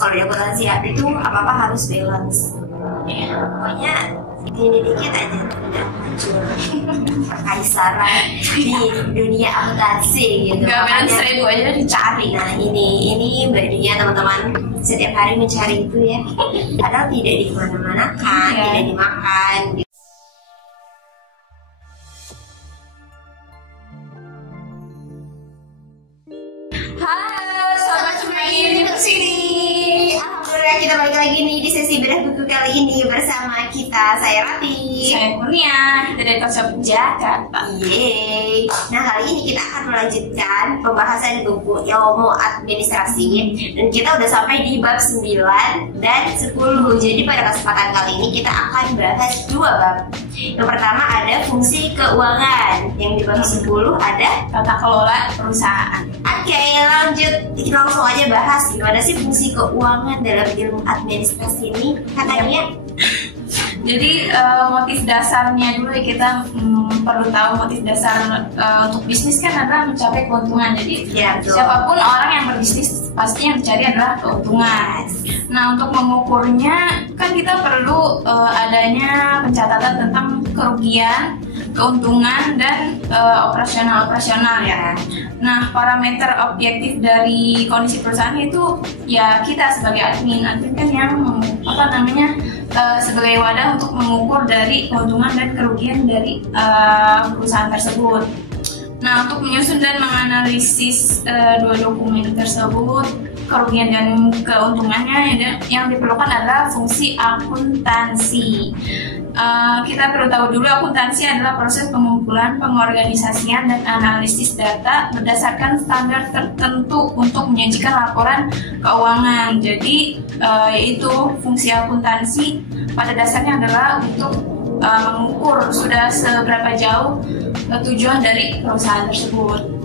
Kalau di akuntansi itu apa-apa harus balance. Pokoknya ini dikit aja udah muncul kekaisaran di dunia akuntansi gitu. Gak balance 1000 aja dicari. Nah ini Mbak Dia teman-teman setiap hari mencari itu ya. Padahal tidak di mana-mana kan, tidak dimakan. Halo sobat Cumain Sini. Alhamdulillah kita balik lagi nih di sesi bedah buku kali ini bersama kita. Saya Rati. Saya Kurnia, kita dari Kota Jakarta. Yeay. Nah kali ini kita akan melanjutkan pembahasan buku ilmu administrasi. Dan kita udah sampai di bab 9 dan 10. Jadi pada kesempatan kali ini kita akan bahas 2 bab. Yang pertama ada fungsi keuangan. Yang di bab 10 ada Tata kelola perusahaan. Oke, lanjut. Kita langsung aja bahas gimana sih fungsi keuangan dalam ilmu administrasi ini. Katanya jadi motif dasarnya dulu ya, kita perlu tahu motif dasar untuk bisnis kan adalah mencapai keuntungan. Jadi ya, siapapun orang yang berbisnis pasti yang dicari adalah keuntungan. Nah untuk mengukurnya kan kita perlu adanya pencatatan tentang kerugian, keuntungan dan operasional ya. Nah parameter objektif dari kondisi perusahaan itu ya kita sebagai admin kan yang sebagai wadah untuk mengukur dari keuntungan dan kerugian dari perusahaan tersebut. Nah untuk menyusun dan menganalisis 2 dokumen tersebut, kerugian dan keuntungannya yang diperlukan adalah fungsi akuntansi. Kita perlu tahu dulu akuntansi adalah proses pengumpulan, pengorganisasian dan analisis data berdasarkan standar tertentu untuk menyajikan laporan keuangan. Jadi yaitu fungsi akuntansi pada dasarnya adalah untuk mengukur sudah seberapa jauh tujuan dari perusahaan tersebut.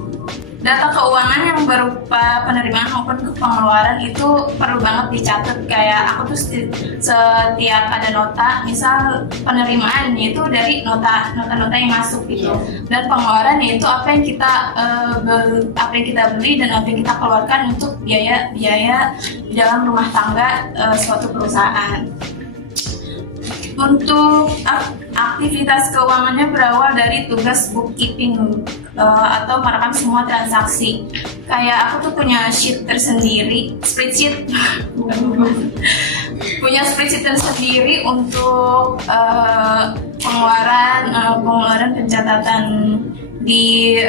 Data keuangan yang berupa penerimaan maupun pengeluaran itu perlu banget dicatat. Kayak aku tuh setiap ada nota, misal penerimaan yaitu dari nota yang masuk gitu, dan pengeluaran yaitu apa yang kita beli dan apa yang kita keluarkan untuk biaya di dalam rumah tangga suatu perusahaan. Untuk aktivitas keuangannya berawal dari tugas bookkeeping atau merekam semua transaksi. Kayak aku tuh punya sheet tersendiri, spreadsheet punya spreadsheet tersendiri untuk pengeluaran pencatatan di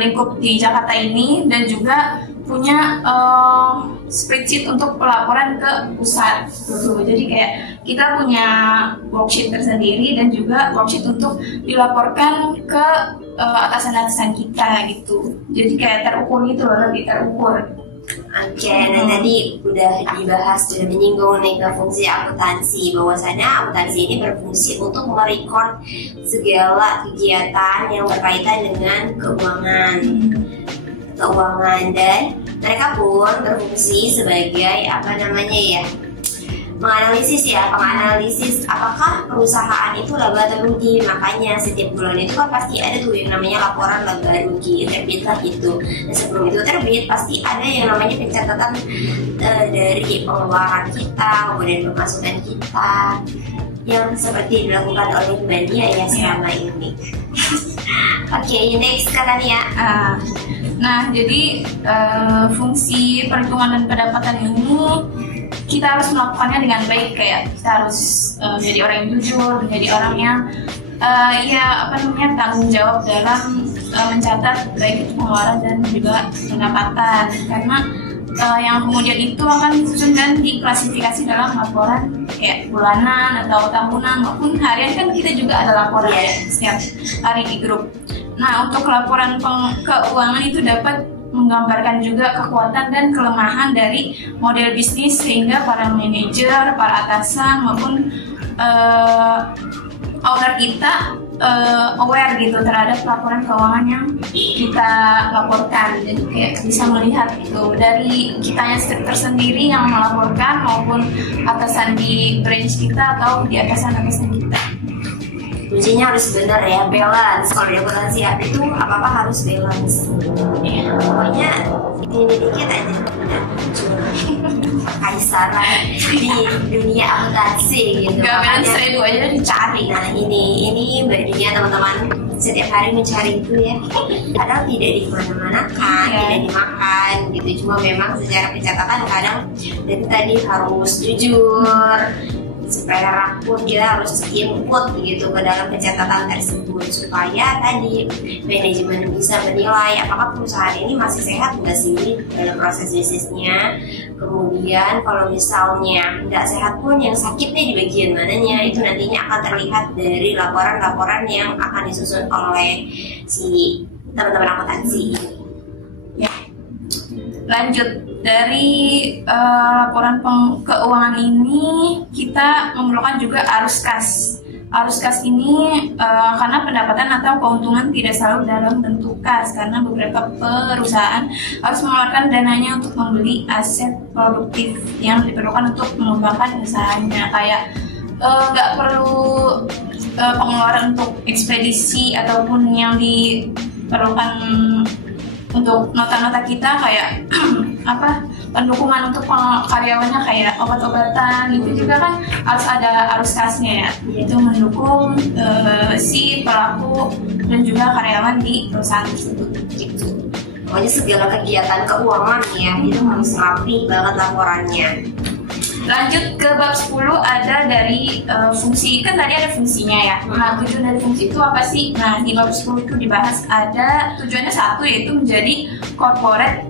lingkup di Jakarta ini, dan juga punya spreadsheet untuk pelaporan ke pusat. Jadi kayak kita punya worksheet tersendiri dan juga worksheet untuk dilaporkan ke atasan-atasan kita gitu. Jadi kayak terukur gitu loh, lebih terukur. Oke, nah tadi udah dibahas, sudah menyinggung nih ke fungsi akuntansi, bahwasanya akuntansi ini berfungsi untuk merekod segala kegiatan yang berkaitan dengan keuangan, dan mereka pun berfungsi sebagai menganalisis apakah perusahaan itu laba atau rugi. Makanya setiap bulan itu kan pasti ada tuh yang namanya laporan laba rugi, terbitlah gitu. Dan sebelum itu terbit pasti ada yang namanya pencatatan dari pengeluaran kita, kemudian pemasukan kita, yang seperti dilakukan oleh Mbak Nia ya selama ini. Oke, next katanya. Nah, jadi fungsi perhitungan dan pendapatan ini kita harus melakukannya dengan baik. Kayak kita harus menjadi orang yang jujur, menjadi orang yang tanggung jawab dalam mencatat baik itu pengeluaran dan juga pendapatan. Karena yang kemudian itu akan disusun dan diklasifikasi dalam laporan kayak bulanan atau tahunan maupun harian. Kan kita juga ada laporan setiap hari di grup. Nah, untuk laporan keuangan itu dapat menggambarkan juga kekuatan dan kelemahan dari model bisnis, sehingga para manajer, para atasan maupun owner kita aware gitu terhadap laporan keuangan yang kita laporkan. Jadi kayak bisa melihat gitu dari kitanya tersendiri yang melaporkan maupun atasan di branch kita atau di atasan-atasan kita. Kuncinya harus benar ya, balance. Kalau di akuntansi itu apa-apa harus balance. Pokoknya ini dikit aja termuncul kaisaran di dunia akuntansi gitu. Gak benar saya dua aja dicari. Nah ini baginya teman-teman setiap hari mencari itu ya. Padahal tidak di mana-mana kan, tidak dimakan gitu. Cuma memang secara pencatatan kadang dari tadi harus jujur. Supaya rakun kita harus input gitu ke dalam pencatatan tersebut supaya tadi manajemen bisa menilai apakah perusahaan ini masih sehat nggak sih dalam proses bisnisnya. Kemudian kalau misalnya nggak sehat pun yang sakitnya di bagian mananya itu nantinya akan terlihat dari laporan-laporan yang akan disusun oleh si teman-teman akuntansi. Ya. Lanjut dari laporan keuangan ini kita memerlukan juga arus kas. Arus kas ini karena pendapatan atau keuntungan tidak selalu dalam bentuk kas karena beberapa perusahaan harus mengeluarkan dananya untuk membeli aset produktif yang diperlukan untuk mengembangkan usahanya, kayak nggak perlu pengeluaran untuk ekspedisi ataupun yang diperlukan untuk nota-nota kita kayak pendukungan untuk karyawannya kayak obat-obatan itu juga kan harus ada arus kasnya ya, itu mendukung si pelaku dan juga karyawan di perusahaan tersebut gitu. Pokoknya segala kegiatan keuangan ya itu harus rapi banget laporannya. Lanjut ke bab 10 ada dari fungsi, kan tadi ada fungsinya ya. Nah, tujuan dari fungsi itu apa sih? Nah, di bab 10 itu dibahas ada tujuannya satu yaitu menjadi corporate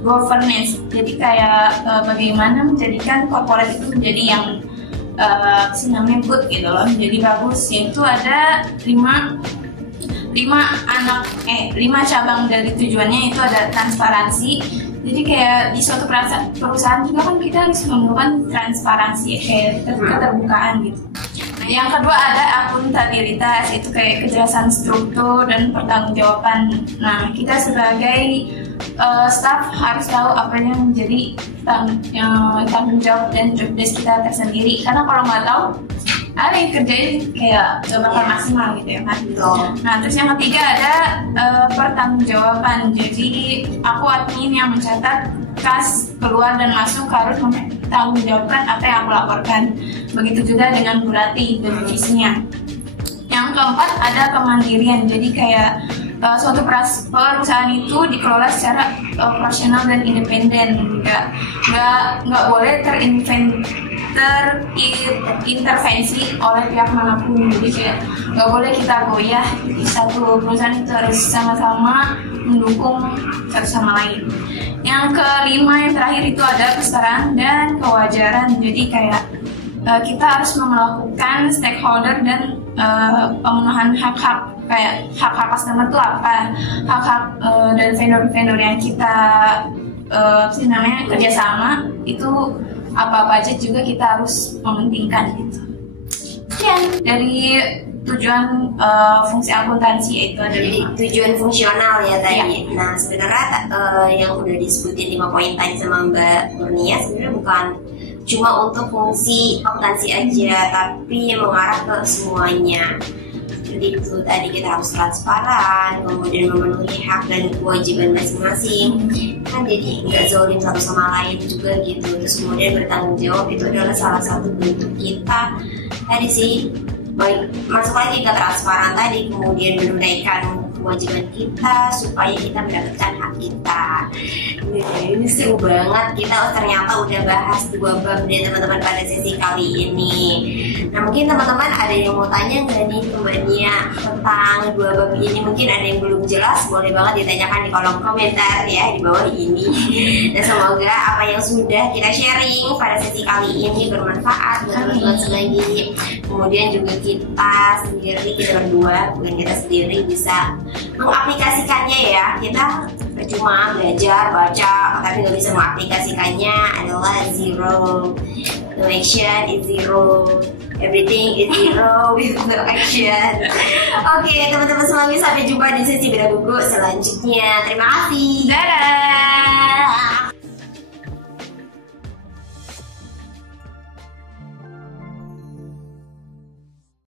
governance. Jadi kayak bagaimana menjadikan corporate itu menjadi yang namanya good gitu loh, menjadi bagus. Yaitu ada 5 cabang dari tujuannya, itu ada transparansi. Jadi kayak di suatu perusahaan juga kan kita harus memerlukan transparansi, kayak keterbukaan gitu. Nah, yang kedua ada akuntabilitas, itu kayak kejelasan struktur dan pertanggungjawaban. Nah, kita sebagai staff harus tahu apa yang menjadi tanggung jawab dan job desk kita tersendiri. Karena kalau nggak tahu, ada yang kerjain kayak gak bakal maksimal gitu ya kan. Nah, terus yang ketiga ada pertanggungjawaban. Jadi aku admin yang mencatat kas keluar dan masuk harus mempertanggungjawabkan apa yang aku laporkan. Begitu juga dengan Bu Rati dan divisinya. Yang keempat ada kemandirian. Jadi kayak suatu perusahaan itu dikelola secara profesional dan independen. Nggak boleh terintervensi oleh pihak manapun. Jadi kayak nggak boleh kita goyah. Jadi satu perusahaan itu harus sama-sama mendukung satu sama lain. Yang kelima yang terakhir itu ada kesetaraan dan kewajaran. Jadi kayak kita harus melakukan stakeholder dan pemenuhan hak-hak, kayak hak-hak customer itu apa, hak-hak dan vendor-vendor yang kita kerjasama itu apa aja juga kita harus mementingkan gitu. Sekian dari tujuan fungsi akuntansi, yaitu ada jadi tujuan fungsional ya tadi. Ya. Nah sebenarnya yang udah disebutin 5 poin tadi sama Mbak Kurnia sebenarnya bukan cuma untuk fungsi akuntansi aja, tapi mengarah ke semuanya. Jadi itu tadi kita harus transparan, kemudian memenuhi hak dan kewajiban masing-masing, kan jadi nggak zalim satu sama lain juga gitu. Terus kemudian bertanggung jawab itu adalah salah satu bentuk kita tadi sih, baik masuk lagi ke transparan tadi, kemudian menunaikan kewajiban kita supaya kita mendapatkan hak kita. Ini seru banget, kita ternyata udah bahas 2 bab deh teman-teman pada sesi kali ini. Nah mungkin teman-teman ada yang mau tanya nggak nih ke Mbak Nia tentang 2 bab ini? Mungkin ada yang belum jelas, boleh banget ditanyakan di kolom komentar ya di bawah ini. Dan semoga apa yang sudah kita sharing pada sesi kali ini bermanfaat buat teman-teman semua. Kemudian juga kita sendiri, kita berdua, bukan kita sendiri, bisa mengaplikasikannya ya. Kita percuma belajar, baca, tapi nggak bisa mengaplikasikannya adalah zero. No action is zero. Everything is zero with no action. Oke, teman-teman semuanya, sampai jumpa di sesi Beda Buku selanjutnya. Terima kasih. Dadah.